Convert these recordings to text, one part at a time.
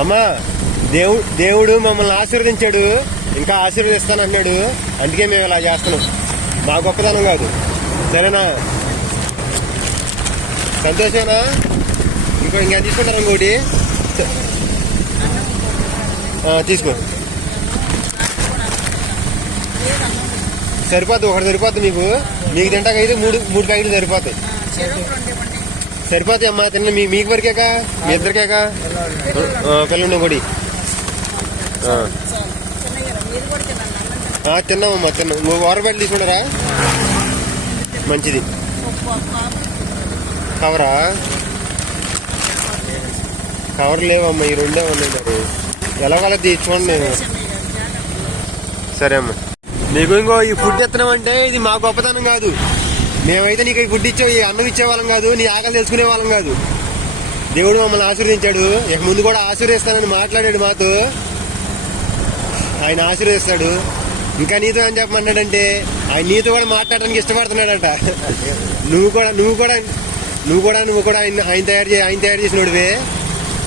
అమ్మా, దేవుడు మమ్మల్ని ఆశీర్వదించాడు, ఇంకా ఆశీర్వదిస్తాను అన్నాడు. అందుకే మేము ఇలా చేస్తున్నాం. మా గొప్పతనం కాదు. సరేనా? సంతోషమేనా? ఇంకా తీసుకుంటారా ఇంకోటి? తీసుకో. సరిపోద్ది, ఒకటి సరిపోద్ది మీకు. మీకు తింటాకైతే మూడు ప్యాకెట్లు సరిపోతాయి. సరిపోతాయి అమ్మా. తిన్న మీకు వరకేకా, మీ ఇద్దరికేకా? పిల్లలు ఒకటి తిన్నామమ్మా, తిన్నాం. వాటర్ బాటిల్ తీసుకుంటారా? మంచిది. కవరా? కవర్ లేవమ్మా, ఈ రెండే ఉన్నాయి. మరి ఎలా కలది చూడండి. సరే అమ్మా. నీకు ఇంకో ఈ ఫుడ్ ఎత్తనామంటే ఇది మా గొప్పతనం కాదు. మేమైతే నీకు ఈ ఫుడ్ ఇచ్చే, ఈ అన్నం ఇచ్చేవాళ్ళం కాదు, నీ ఆకలి తెలుసుకునే వాళ్ళం కాదు. దేవుడు మమ్మల్ని ఆశీర్వదించాడు. ఇక ముందు కూడా ఆశీర్వదిస్తానని మాట్లాడాడు మాతో. ఆయన ఆశీర్వదిస్తాడు. ఇంకా నీతో అని చెప్పమన్నాడంటే ఆయన నీతో కూడా మాట్లాడడానికి ఇష్టపడుతున్నాడట. నువ్వు కూడా ఆయన తయారు చేసినోడివే.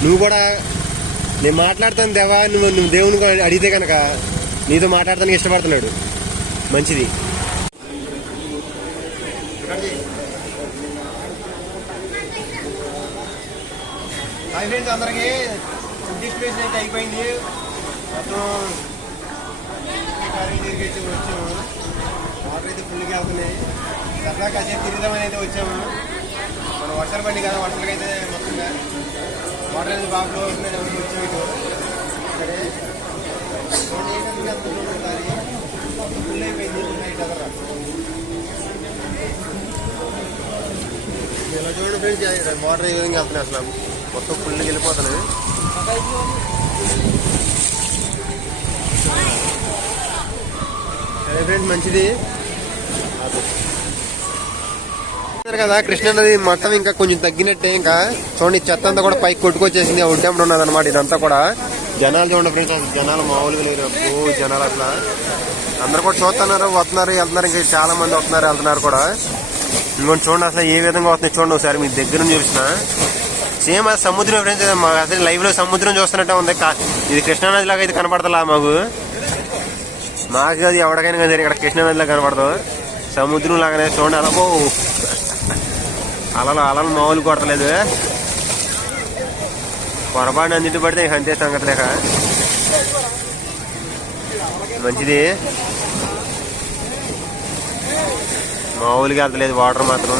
నువ్వు కూడా నేను మాట్లాడతాను దేవా, నువ్వు దేవుని కూడా అడిగితే కనుక నీతో మాట్లాడటానికి ఇష్టపడుతున్నాడు. మంచిది. హాయ్ ఫ్రెండ్స్, అందరికీ ఫుడ్ డిస్ట్రిబ్యూషన్ అయితే అయిపోయింది. మొత్తం తిరిగి వచ్చాము. వాటర్ అయితే ఫుల్గా అవుతున్నాయి. సరదా కాసేపు తిరుగుదామని అయితే వచ్చాము. మన వర్షాలు పడి కదా, వర్షాలకి అయితే మొత్తంగా వాటర్ అనేది బాగా ఫ్లో అవుతున్నాయి. వచ్చాము ఇటు. సరే ఫుల్ అయిపోయింది. ఇలా చూడండి ఫ్రెండ్స్, వాటర్ ఏ విధంగా వెళ్తున్నాయి. అసలు మొత్తం ఫుల్గా వెళ్ళిపోతున్నాయి. సరే ఫ్రెండ్స్, మంచిది కదా. కృష్ణా నది మొత్తం ఇంకా కొంచెం తగ్గినట్టే. ఇంకా చూడండి, చెత్త అంతా కూడా పైకి కొట్టుకొచ్చేసింది. ఆ ఒడ్డెంపుడు ఉన్నది అనమాట ఇదంతా కూడా. జనాలు చూడండి ఫ్రెండ్స్, అసలు జనాలు మామూలుగా లేరు. జనాలు అసలు అందరు కూడా చూస్తున్నారు, వస్తున్నారు, వెళ్తున్నారు. ఇంకా చాలా మంది వస్తున్నారు, వెళ్తున్నారు కూడా. ఇంకొంచెం చూడండి అసలు ఏ విధంగా వస్తున్నాయి చూడండి. ఒకసారి మీ దగ్గర నుంచి చూసిన సేమ్ అది సముద్రం ఫ్రెండ్స్. అసలు లైవ్ లో సముద్రం చూస్తున్నట్టే ఉంది. ఇది కృష్ణానది లాగా అయితే కనపడతలా మాకు అది ఎవరికైనా కానీ ఇక్కడ కృష్ణానదిలా కనపడదు. సముద్రం లాగానే చూడండి. అలలు మామూలు కొడతలేదు. పొరపాటు అందింటి పడితే అంతే సంగతి లేక. మంచిది. మామూలుగా వెళ్తలేదు వాటర్ మాత్రం.